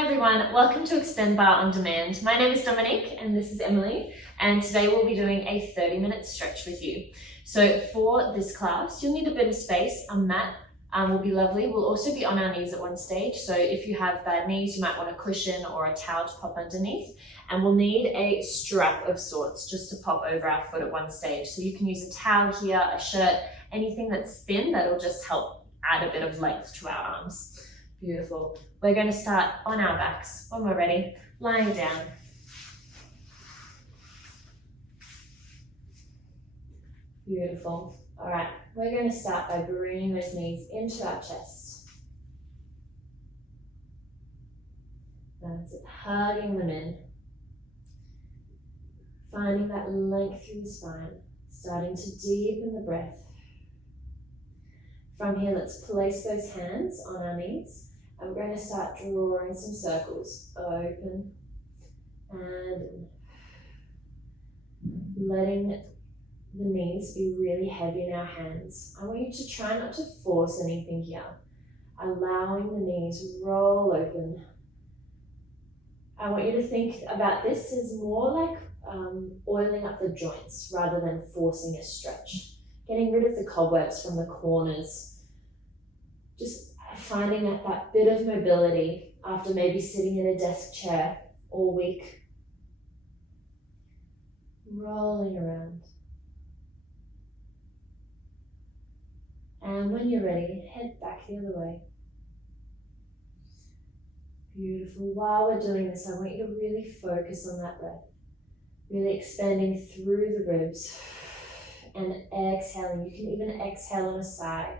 Hi everyone, welcome to Extend Bar on Demand. My name is Dominique and this is Emily, and today we'll be doing a 30-minute stretch with you. So for this class, you'll need a bit of space. A mat will be lovely. We'll also be on our knees at one stage, so if you have bad knees, you might want a cushion or a towel to pop underneath, and we'll need a strap of sorts just to pop over our foot at one stage. So you can use a towel here, a shirt, anything that's thin that'll just help add a bit of length to our arms. Beautiful. We're going to start on our backs when we're ready, lying down. Beautiful. All right, we're going to start by bringing those knees into our chest. That's it, hugging them in. Finding that length through the spine, starting to deepen the breath. From here, let's place those hands on our knees. And we're going to start drawing some circles, open and letting the knees be really heavy in our hands. I want you to try not to force anything here, allowing the knees roll open. I want you to think about this as more like oiling up the joints rather than forcing a stretch, getting rid of the cobwebs from the corners, just finding that bit of mobility after maybe sitting in a desk chair all week. Rolling around. And when you're ready, head back the other way. Beautiful. While we're doing this, I want you to really focus on that breath. Really expanding through the ribs and exhaling. You can even exhale on a sigh.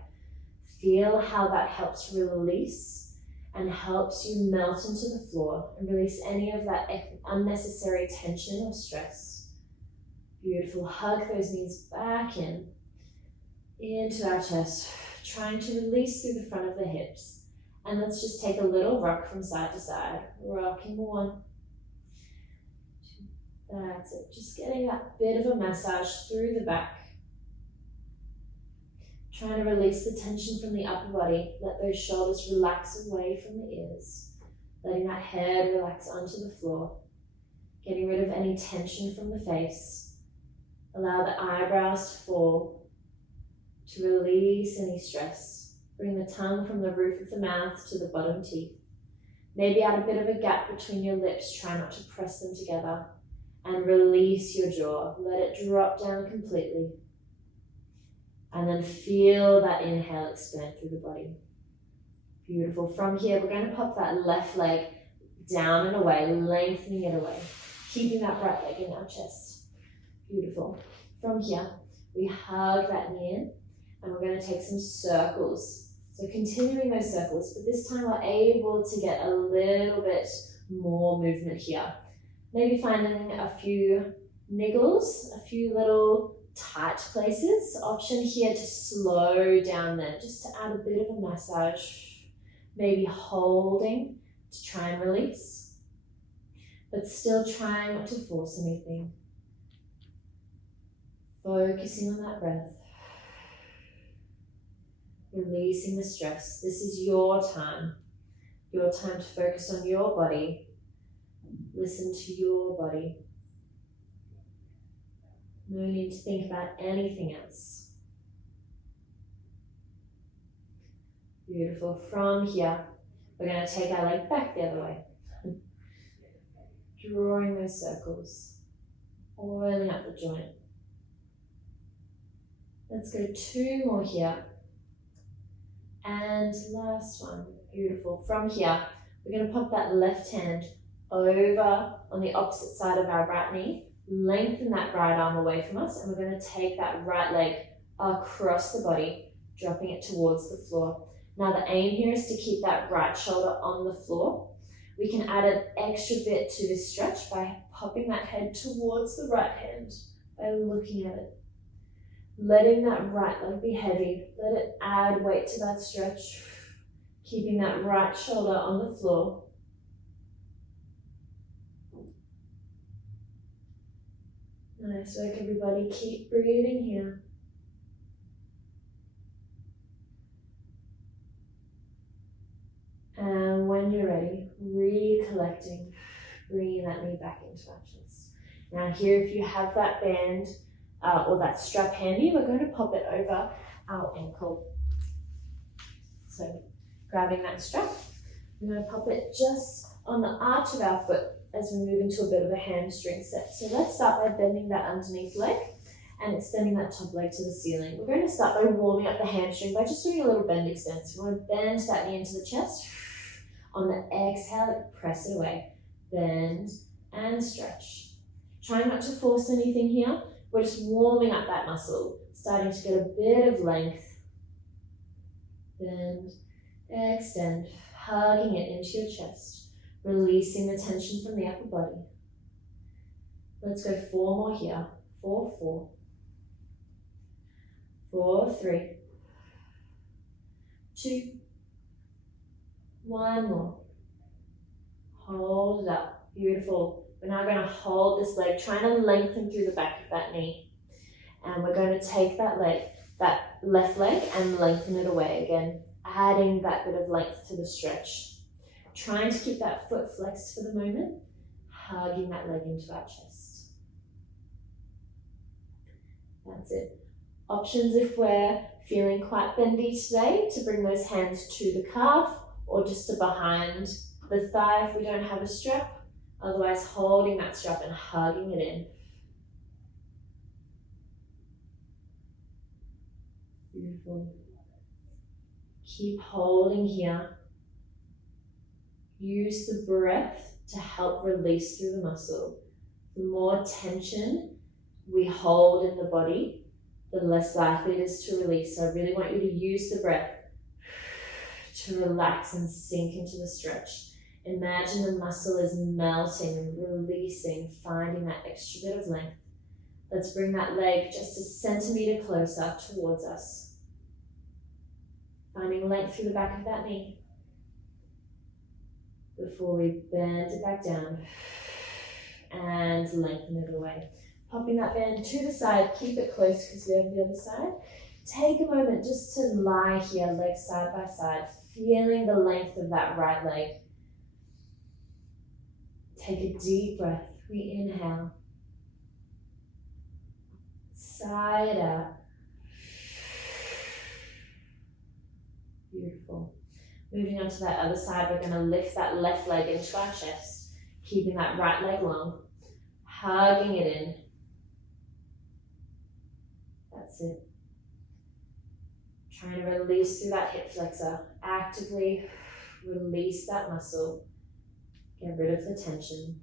Feel how that helps release and helps you melt into the floor and release any of that unnecessary tension or stress. Beautiful. Hug those knees back into our chest, trying to release through the front of the hips. And let's just take a little rock from side to side. Rocking 1. That's it. Just getting that bit of a massage through the back. Trying to release the tension from the upper body. Let those shoulders relax away from the ears. Letting that head relax onto the floor. Getting rid of any tension from the face. Allow the eyebrows to fall. To release any stress. Bring the tongue from the roof of the mouth to the bottom teeth. Maybe add a bit of a gap between your lips. Try not to press them together. And release your jaw. Let it drop down completely. And then feel that inhale expand through the body. Beautiful. From here, we're going to pop that left leg down and away, lengthening it away, keeping that right leg in our chest. Beautiful. From here, we hug that knee in, and we're going to take some circles. So continuing those circles, but this time we're able to get a little bit more movement here. Maybe finding a few niggles, a few little tight places. Option here to slow down then, just to add a bit of a massage, maybe holding to try and release, but still trying not to force anything. Focusing on that breath, releasing the stress. This is your time to focus on your body, listen to your body. No need to think about anything else. Beautiful. From here, we're going to take our leg back the other way. Drawing those circles, oiling up the joint. Let's go 2 more here. And last one. Beautiful. From here, we're going to pop that left hand over on the opposite side of our right knee. Lengthen that right arm away from us, and we're going to take that right leg across the body, dropping it towards the floor. Now the aim here is to keep that right shoulder on the floor. We can add an extra bit to this stretch by popping that head towards the right hand, by looking at it. Letting that right leg be heavy. Let it add weight to that stretch. Keeping that right shoulder on the floor. Nice work, everybody. Keep breathing here. And when you're ready, collecting, bringing that knee back into our chest. Now here, if you have that band or that strap handy, we're going to pop it over our ankle. So grabbing that strap, we're going to pop it just on the arch of our foot as we move into a bit of a hamstring set. So let's start by bending that underneath leg and extending that top leg to the ceiling. We're going to start by warming up the hamstring by just doing a little bend extend. So we want to bend that knee into the chest. On the exhale, press it away. Bend and stretch. Try not to force anything here. We're just warming up that muscle, starting to get a bit of length. Bend, extend, hugging it into your chest, releasing the tension from the upper body. Let's go 4 more here. 4, 4. 4, 3. 2. 1 more. Hold it up. Beautiful. We're now going to hold this leg, trying to lengthen through the back of that knee. And we're going to take that leg, that left leg, and lengthen it away again, adding that bit of length to the stretch. Trying to keep that foot flexed for the moment, hugging that leg into our chest. That's it. Options if we're feeling quite bendy today, to bring those hands to the calf or just to behind the thigh if we don't have a strap. Otherwise, holding that strap and hugging it in. Beautiful. Keep holding here. Use the breath to help release through the muscle. The more tension we hold in the body, the less likely it is to release. So I really want you to use the breath to relax and sink into the stretch. Imagine the muscle is melting and releasing, finding that extra bit of length. Let's bring that leg just a centimeter closer towards us. Finding length through the back of that knee before we bend it back down and lengthen it away. Popping that band to the side, keep it close because we have the other side. Take a moment just to lie here, legs side by side, feeling the length of that right leg. Take a deep breath. We inhale. Sigh it out. Beautiful. Moving on to that other side, we're going to lift that left leg into our chest, keeping that right leg long, hugging it in. That's it. Trying to release through that hip flexor. Actively release that muscle. Get rid of the tension.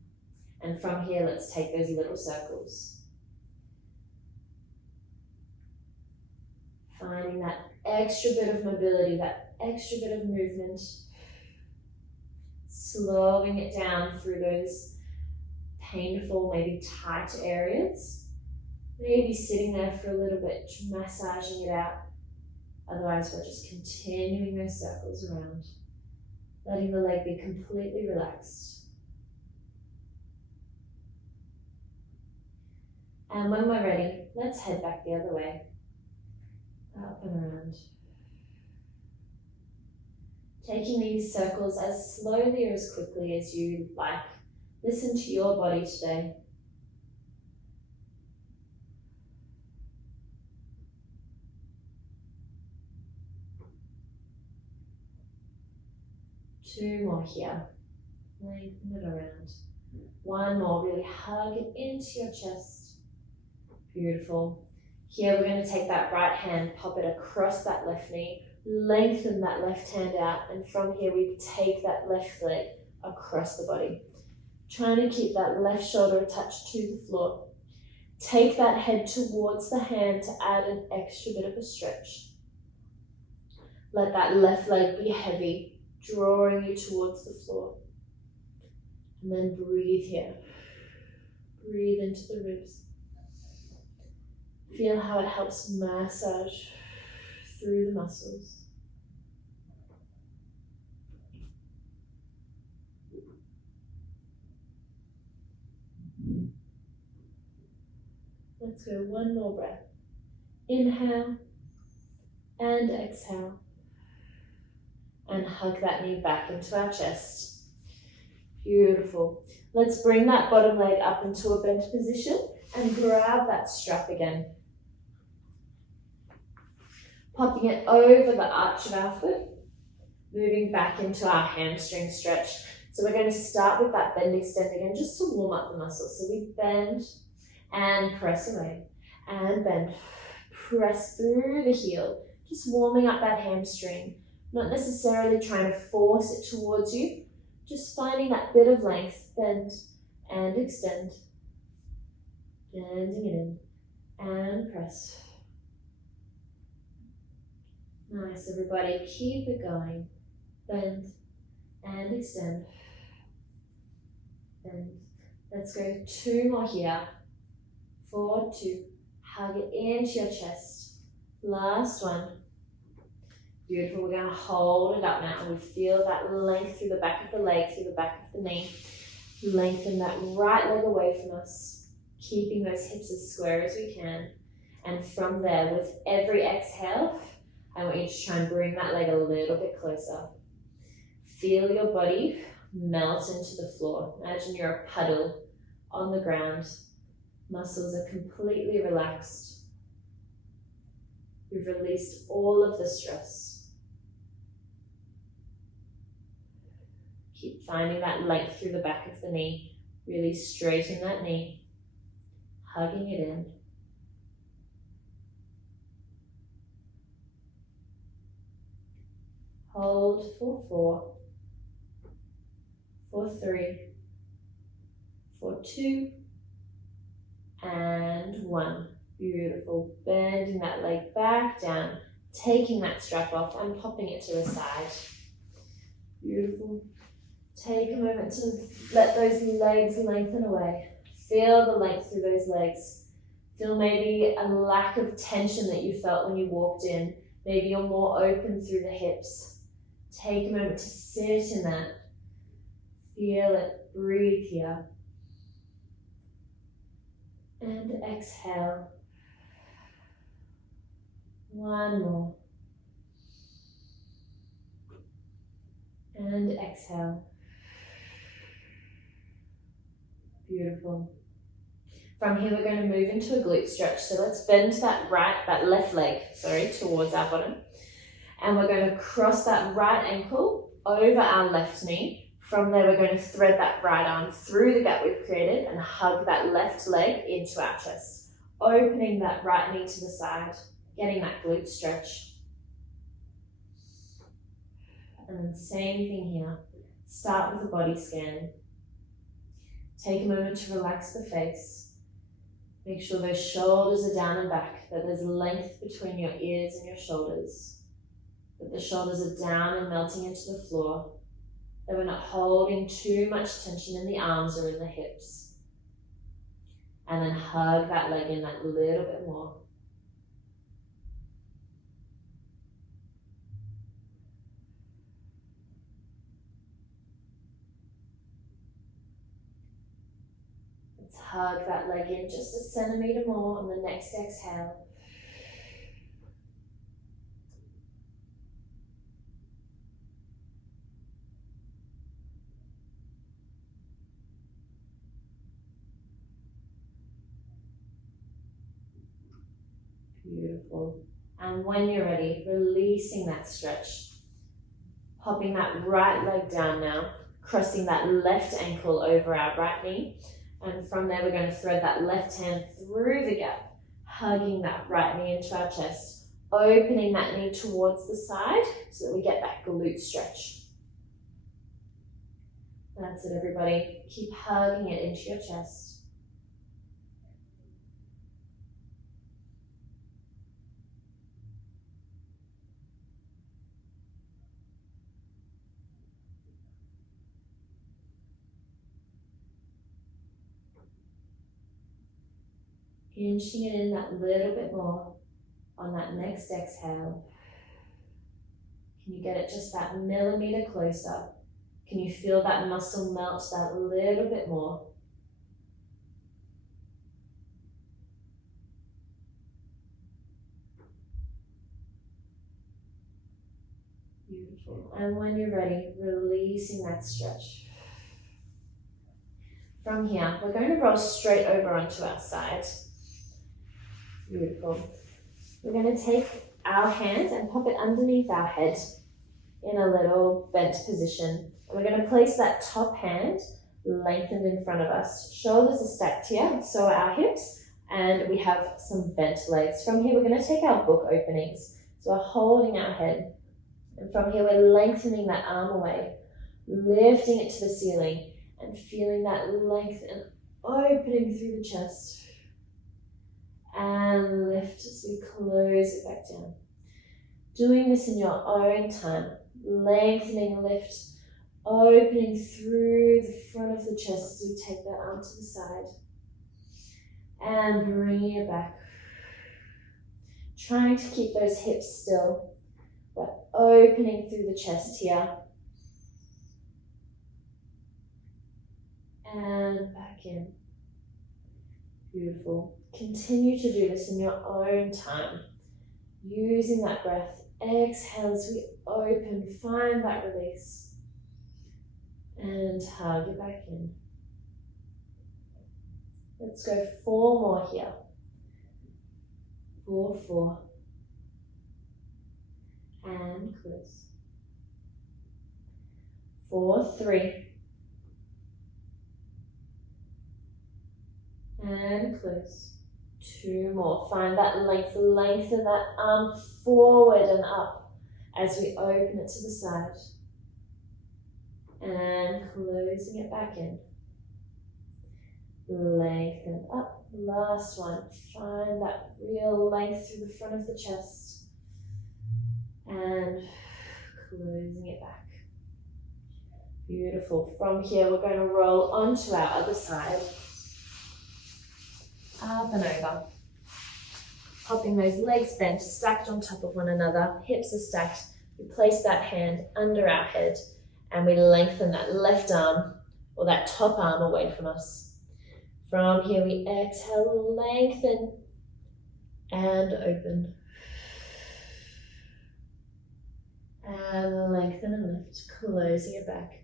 And from here, let's take those little circles. Finding that extra bit of mobility, that extra bit of movement. Slowing it down through those painful, maybe tight areas. Maybe sitting there for a little bit, massaging it out. Otherwise, we're just continuing those circles around. Letting the leg be completely relaxed. And when we're ready, let's head back the other way. Up and around. Taking these circles as slowly or as quickly as you like. Listen to your body today. Two more here. Lengthen it around. One more, really hug it into your chest. Beautiful. Here we're going to take that right hand, pop it across that left knee, lengthen that left hand out, and from here we take that left leg across the body. Trying to keep that left shoulder attached to the floor. Take that head towards the hand to add an extra bit of a stretch. Let that left leg be heavy, drawing you towards the floor. And then breathe here. Breathe into the ribs. Feel how it helps massage through the muscles. Let's go one more breath. Inhale and exhale. And hug that knee back into our chest. Beautiful. Let's bring that bottom leg up into a bent position and grab that strap again. Popping it over the arch of our foot, moving back into our hamstring stretch. So we're going to start with that bend extend again, just to warm up the muscles. So we bend and press away, and bend, press through the heel, just warming up that hamstring, not necessarily trying to force it towards you, just finding that bit of length, bend and extend, bending it in, and press. Nice, everybody, keep it going, bend and extend, bend. Let's go 2 more here, 4, 2, hug it into your chest, last one. Beautiful, we're going to hold it up now, and we feel that length through the back of the leg, through the back of the knee. Lengthen that right leg away from us, keeping those hips as square as we can. And from there, with every exhale, I want you to try and bring that leg a little bit closer. Feel your body melt into the floor. Imagine you're a puddle on the ground. Muscles are completely relaxed. We've released all of the stress. Keep finding that length through the back of the knee. Really straighten that knee, hugging it in. Hold for 4, for 3, for 2, and 1. Beautiful. Bending that leg back down, taking that strap off and popping it to the side. Beautiful. Take a moment to let those legs lengthen away. Feel the length through those legs. Feel maybe a lack of tension that you felt when you walked in. Maybe you're more open through the hips. Take a moment to sit in that. Feel it. Breathe here. And exhale. 1 more. And exhale. Beautiful. From here, we're going to move into a glute stretch. So let's bend that left leg, towards our bottom. And we're going to cross that right ankle over our left knee. From there, we're going to thread that right arm through the gap we've created and hug that left leg into our chest. Opening that right knee to the side, getting that glute stretch. And then same thing here. Start with a body scan. Take a moment to relax the face. Make sure those shoulders are down and back, that there's length between your ears and your shoulders, that the shoulders are down and melting into the floor, that we're not holding too much tension in the arms or in the hips. And then hug that leg in that little bit more. Let's hug that leg in just a centimetre more on the next exhale. Beautiful. And when you're ready, releasing that stretch. Popping that right leg down now, crossing that left ankle over our right knee. And from there, we're going to thread that left hand through the gap, hugging that right knee into our chest, opening that knee towards the side so that we get that glute stretch. That's it, everybody. Keep hugging it into your chest. Inching it in that little bit more on that next exhale. Can you get it just that millimeter closer? Can you feel that muscle melt that little bit more? Beautiful. And when you're ready, releasing that stretch. From here, we're going to roll straight over onto our side. Beautiful. We're going to take our hand and pop it underneath our head in a little bent position. And we're going to place that top hand lengthened in front of us. Shoulders are stacked here, so are our hips, and we have some bent legs. From here, we're going to take our book openings. So we're holding our head. And from here, we're lengthening that arm away, lifting it to the ceiling, and feeling that length and opening through the chest. And lift as we close it back down. Doing this in your own time. Lengthening, lift, opening through the front of the chest as we take that arm to the side. And bringing it back. Trying to keep those hips still, but opening through the chest here. And back in. Beautiful. Continue to do this in your own time. Using that breath. Exhale as we open. Find that release. And hug it back in. Let's go 4 more here. 4, 4. And close. 4, 3. And close. 2 more. Find that length. Lengthen that arm forward and up as we open it to the side. And closing it back in. Lengthen up. Last one. Find that real length through the front of the chest. And closing it back. Beautiful. From here, we're going to roll onto our other side. Up and over. Popping those legs bent, stacked on top of one another. Hips are stacked. We place that hand under our head and we lengthen that left arm or that top arm away from us. From here, we exhale, lengthen and open. And lengthen and lift, closing it back.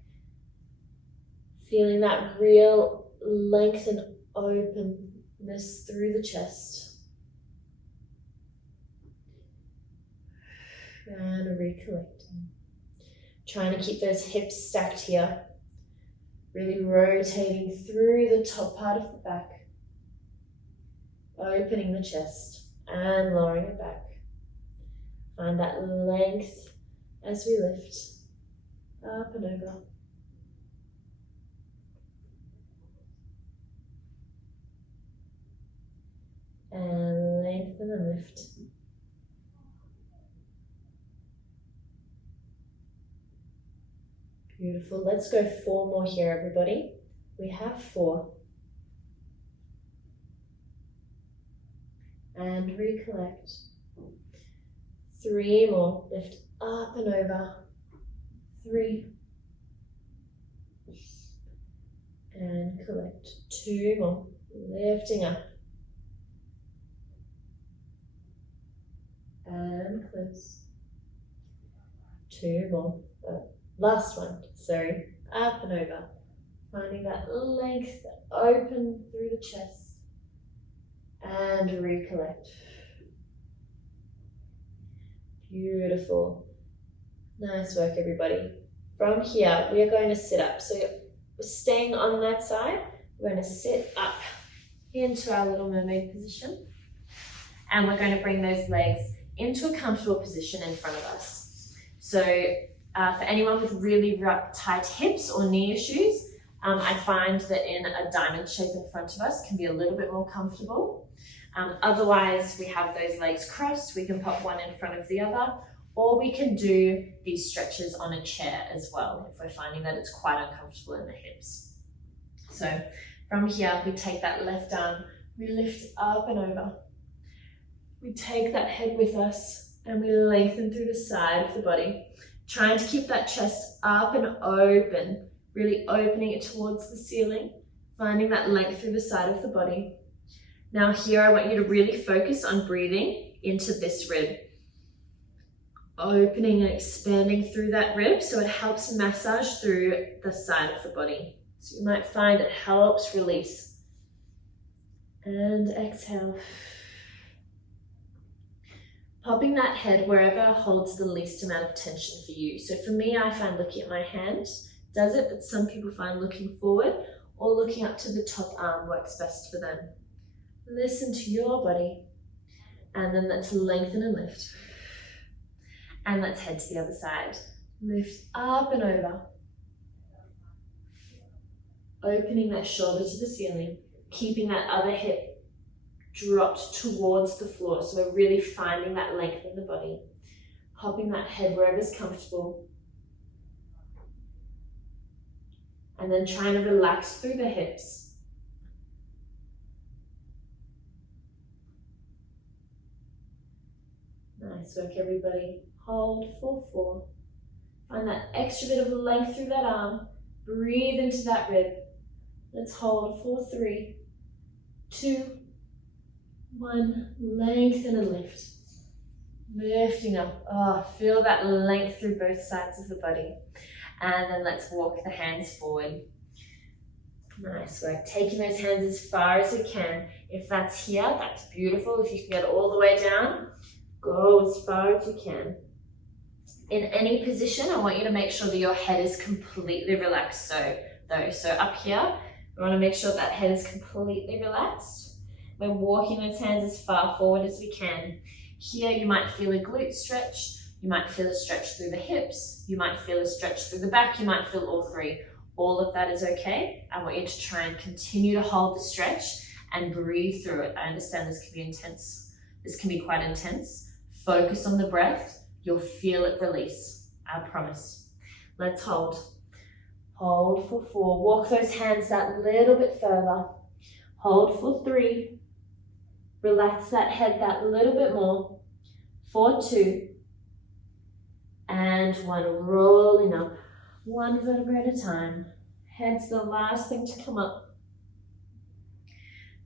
Feeling that real length and openness through the chest. And recollecting. Trying to keep those hips stacked here. Really rotating through the top part of the back. Opening the chest and lowering it back. Find that length as we lift up and over. And lengthen and lift. Beautiful. Let's go 4 more here, everybody. We have 4. And recollect. 3 more. Lift up and over. 3. And collect. 2 more. Lifting up. And close. 2 more. Last one, sorry, up and over. Finding that length open through the chest. And recollect. Beautiful. Nice work, everybody. From here, we are going to sit up. So we're staying on that side. We're going to sit up into our little mermaid position. And we're going to bring those legs into a comfortable position in front of us. So for anyone with really tight hips or knee issues, I find that in a diamond shape in front of us can be a little bit more comfortable. Otherwise, we have those legs crossed. We can pop one in front of the other, or we can do these stretches on a chair as well if we're finding that it's quite uncomfortable in the hips. So from here, we take that left arm, we lift up and over. We take that head with us and we lengthen through the side of the body. Trying to keep that chest up and open, really opening it towards the ceiling, finding that length through the side of the body. Now here, I want you to really focus on breathing into this rib. Opening and expanding through that rib so it helps massage through the side of the body. So you might find it helps release. And exhale. Popping that head wherever holds the least amount of tension for you. So for me, I find looking at my hand does it, but some people find looking forward or looking up to the top arm works best for them. Listen to your body, and then let's lengthen and lift. And let's head to the other side. Lift up and over. Opening that shoulder to the ceiling, keeping that other hip dropped towards the floor. So we're really finding that length in the body. Popping that head wherever's comfortable. And then trying to relax through the hips. Nice work, everybody. Hold for 4. Find that extra bit of length through that arm. Breathe into that rib. Let's hold for 3, 2, 1. Lengthen and lift. Lifting up. Oh, feel that length through both sides of the body. And then let's walk the hands forward. Nice work. Taking those hands as far as you can. If that's here, that's beautiful. If you can get all the way down, go as far as you can. In any position, I want you to make sure that your head is completely relaxed. So up here, we want to make sure that head is completely relaxed. We're walking those hands as far forward as we can. Here you might feel a glute stretch, you might feel a stretch through the hips, you might feel a stretch through the back, you might feel all 3. All of that is okay. I want you to try and continue to hold the stretch and breathe through it. I understand this can be intense. This can be quite intense. Focus on the breath. You'll feel it release. I promise. Let's hold. Hold for 4. Walk those hands that little bit further. Hold for 3. Relax that head that little bit more. For 2. And 1. Rolling up. 1 vertebra at a time. Head's the last thing to come up.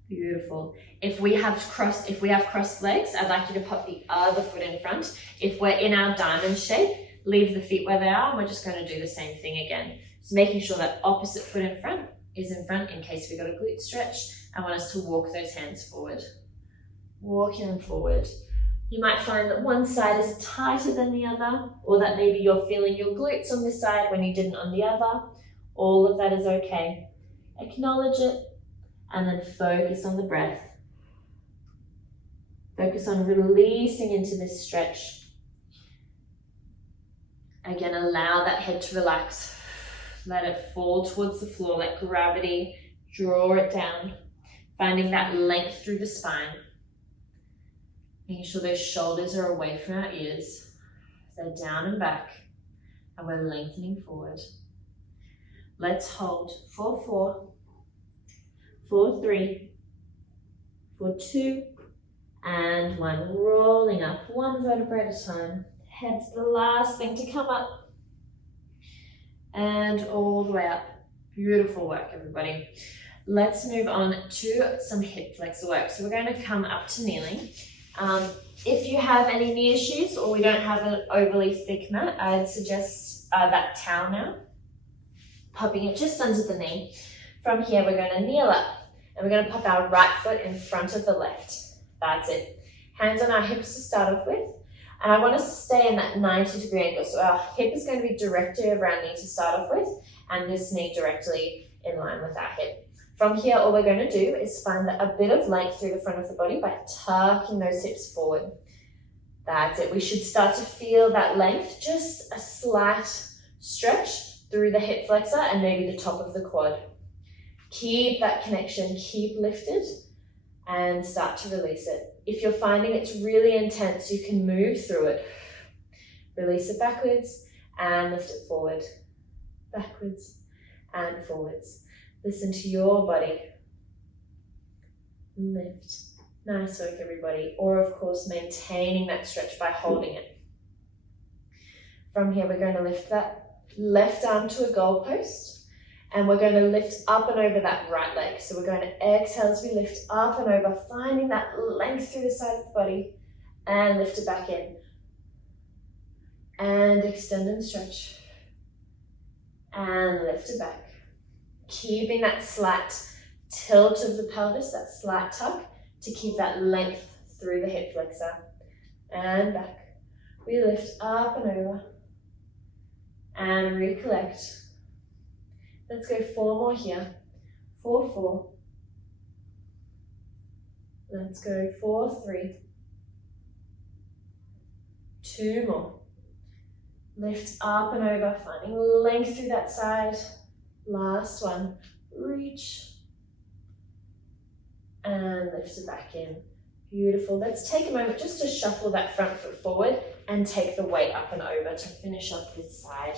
Beautiful. If we have crossed legs, I'd like you to pop the other foot in front. If we're in our diamond shape, leave the feet where they are, and we're just going to do the same thing again. So making sure that opposite foot in front is in front in case we got a glute stretch. I want us to walk those hands forward. Walking them forward. You might find that one side is tighter than the other, or that maybe you're feeling your glutes on this side when you didn't on the other. All of that is okay. Acknowledge it, and then focus on the breath. Focus on releasing into this stretch. Again, allow that head to relax. Let it fall towards the floor, let gravity draw it down. Finding that length through the spine. Making sure those shoulders are away from our ears. They're down and back, and we're lengthening forward. Let's hold for 4, for 3, for 2, and 1. Rolling up 1 vertebra at a time. Head's the last thing to come up. And all the way up. Beautiful work, everybody. Let's move on to some hip flexor work. So we're going to come up to kneeling. If you have any knee issues or we don't have an overly thick mat, I'd suggest that towel now. Popping it just under the knee. From here, we're going to kneel up and we're going to pop our right foot in front of the left. That's it. Hands on our hips to start off with. And I want us to stay in that 90-degree angle. So our hip is going to be directly over our knee to start off with, and this knee directly in line with our hip. From here, all we're going to do is find a bit of length through the front of the body by tucking those hips forward. That's it. We should start to feel that length, just a slight stretch through the hip flexor and maybe the top of the quad. Keep that connection, keep lifted, and start to release it. If you're finding it's really intense, you can move through it. Release it backwards and lift it forward. Backwards and forwards. Listen to your body. Lift. Nice work, everybody. Or, of course, maintaining that stretch by holding it. From here, we're going to lift that left arm to a goalpost, and we're going to lift up and over that right leg. So we're going to exhale as we lift up and over, finding that length through the side of the body, and lift it back in. And extend and stretch. And lift it back. Keeping that slight tilt of the pelvis, that slight tuck, to keep that length through the hip flexor. And back. We lift up and over. And recollect. Let's go 4 more here. 4, 4. Let's go 4, 3. 2 more. Lift up and over, finding length through that side. Last one. Reach. And lift it back in. Beautiful. Let's take a moment just to shuffle that front foot forward and take the weight up and over to finish off this side.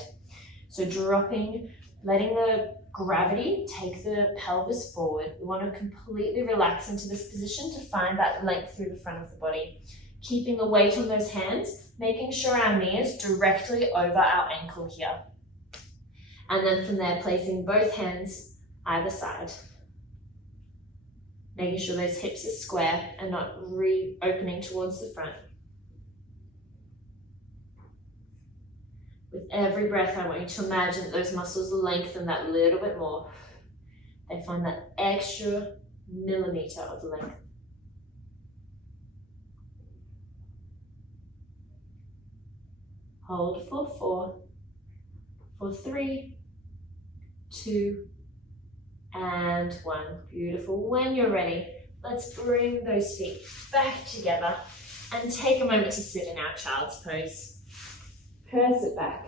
So dropping, letting the gravity take the pelvis forward. We want to completely relax into this position to find that length through the front of the body. Keeping the weight on those hands, making sure our knee is directly over our ankle here. And then from there, placing both hands either side. Making sure those hips are square and not reopening towards the front. With every breath, I want you to imagine that those muscles lengthen that little bit more. They find that extra millimeter of length. Hold for 4, for 3, 2, and 1. Beautiful. When you're ready, let's bring those feet back together and take a moment to sit in our child's pose. Press it back.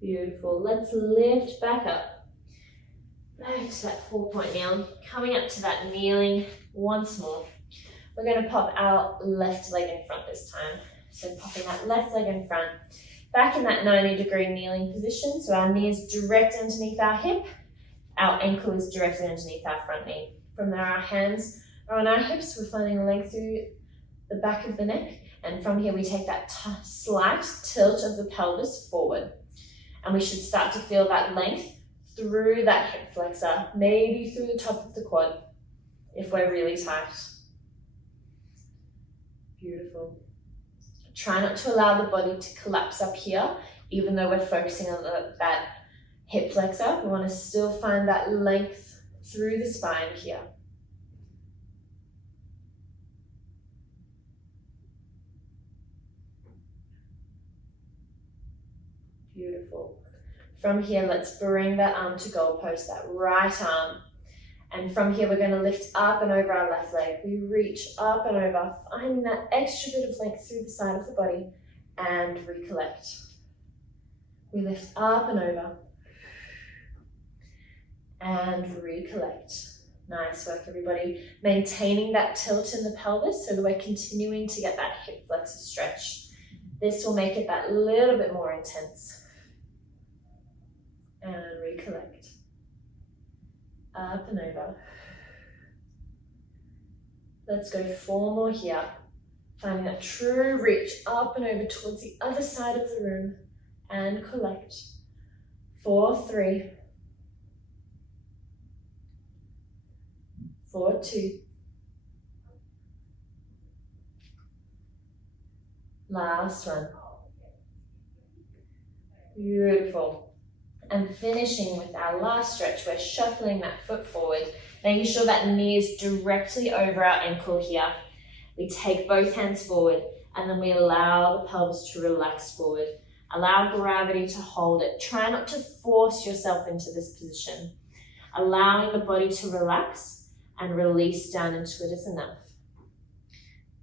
Beautiful. Let's lift back up. Back to that 4-point kneel. Coming up to that kneeling once more. We're going to pop our left leg in front this time. So popping that left leg in front. Back in that 90-degree kneeling position. So our knee is direct underneath our hip. Our ankle is directly underneath our front knee. From there, our hands are on our hips. We're finding length through the back of the neck. And from here, we take that slight tilt of the pelvis forward. And we should start to feel that length through that hip flexor, maybe through the top of the quad, if we're really tight. Beautiful. Try not to allow the body to collapse up here, even though we're focusing on that hip flexor. We want to still find that length through the spine here. Beautiful. From here, let's bring that arm to goalpost, that right arm. And from here, we're going to lift up and over our left leg. We reach up and over, finding that extra bit of length through the side of the body and recollect. We lift up and over and recollect. Nice work, everybody. Maintaining that tilt in the pelvis so that we're continuing to get that hip flexor stretch. This will make it that little bit more intense. And recollect. Up and over. Let's go 4 more here. Finding that true reach up and over towards the other side of the room and collect. 4, 3. 4, 2. Last one. Beautiful. And finishing with our last stretch, we're shuffling that foot forward, making sure that knee is directly over our ankle here. We take both hands forward and then we allow the pelvis to relax forward. Allow gravity to hold it. Try not to force yourself into this position. Allowing the body to relax and release down into it is enough.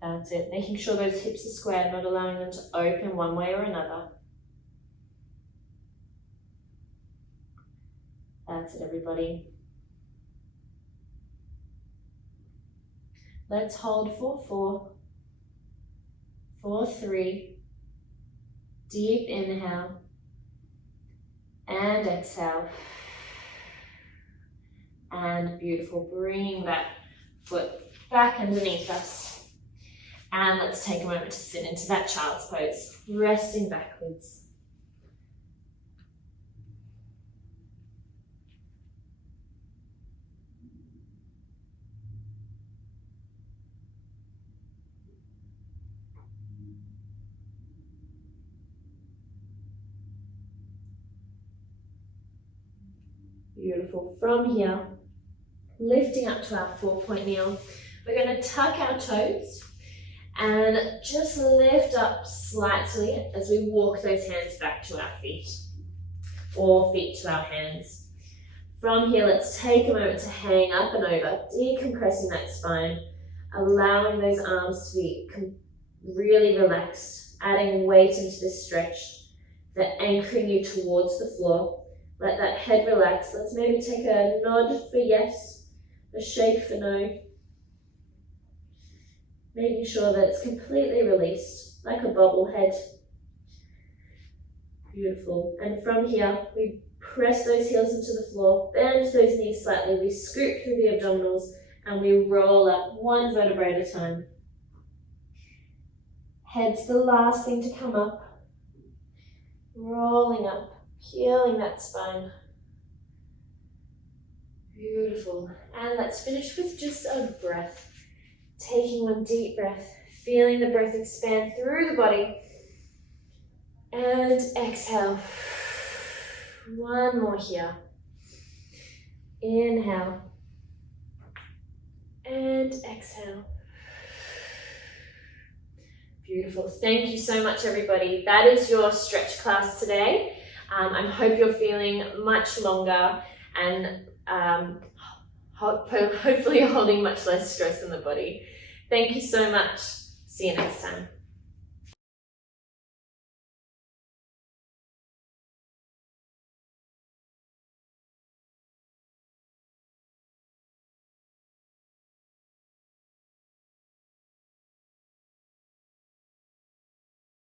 That's it. Making sure those hips are square, not allowing them to open one way or another. That's it, everybody. Let's hold for 4, for 3. Deep inhale and exhale. And beautiful. Bringing that foot back underneath us. And let's take a moment to sit into that child's pose, resting backwards. Beautiful. From here, lifting up to our 4-point kneel, we're going to tuck our toes and just lift up slightly as we walk those hands back to our feet, or feet to our hands. From here, let's take a moment to hang up and over, decompressing that spine, allowing those arms to be really relaxed, adding weight into this stretch, that anchoring you towards the floor. Let that head relax. Let's maybe take a nod for yes, a shake for no. Making sure that it's completely released, like a bobble head. Beautiful. And from here, we press those heels into the floor, bend those knees slightly, we scoop through the abdominals, and we roll up one vertebrae at a time. Head's the last thing to come up. Rolling up, peeling that spine. Beautiful. And let's finish with just a breath. Taking one deep breath, feeling the breath expand through the body. And exhale. One more here. Inhale. And exhale. Beautiful. Thank you so much, everybody. That is your stretch class today. I hope you're feeling much longer and hopefully you're holding much less stress in the body. Thank you so much. See you next time.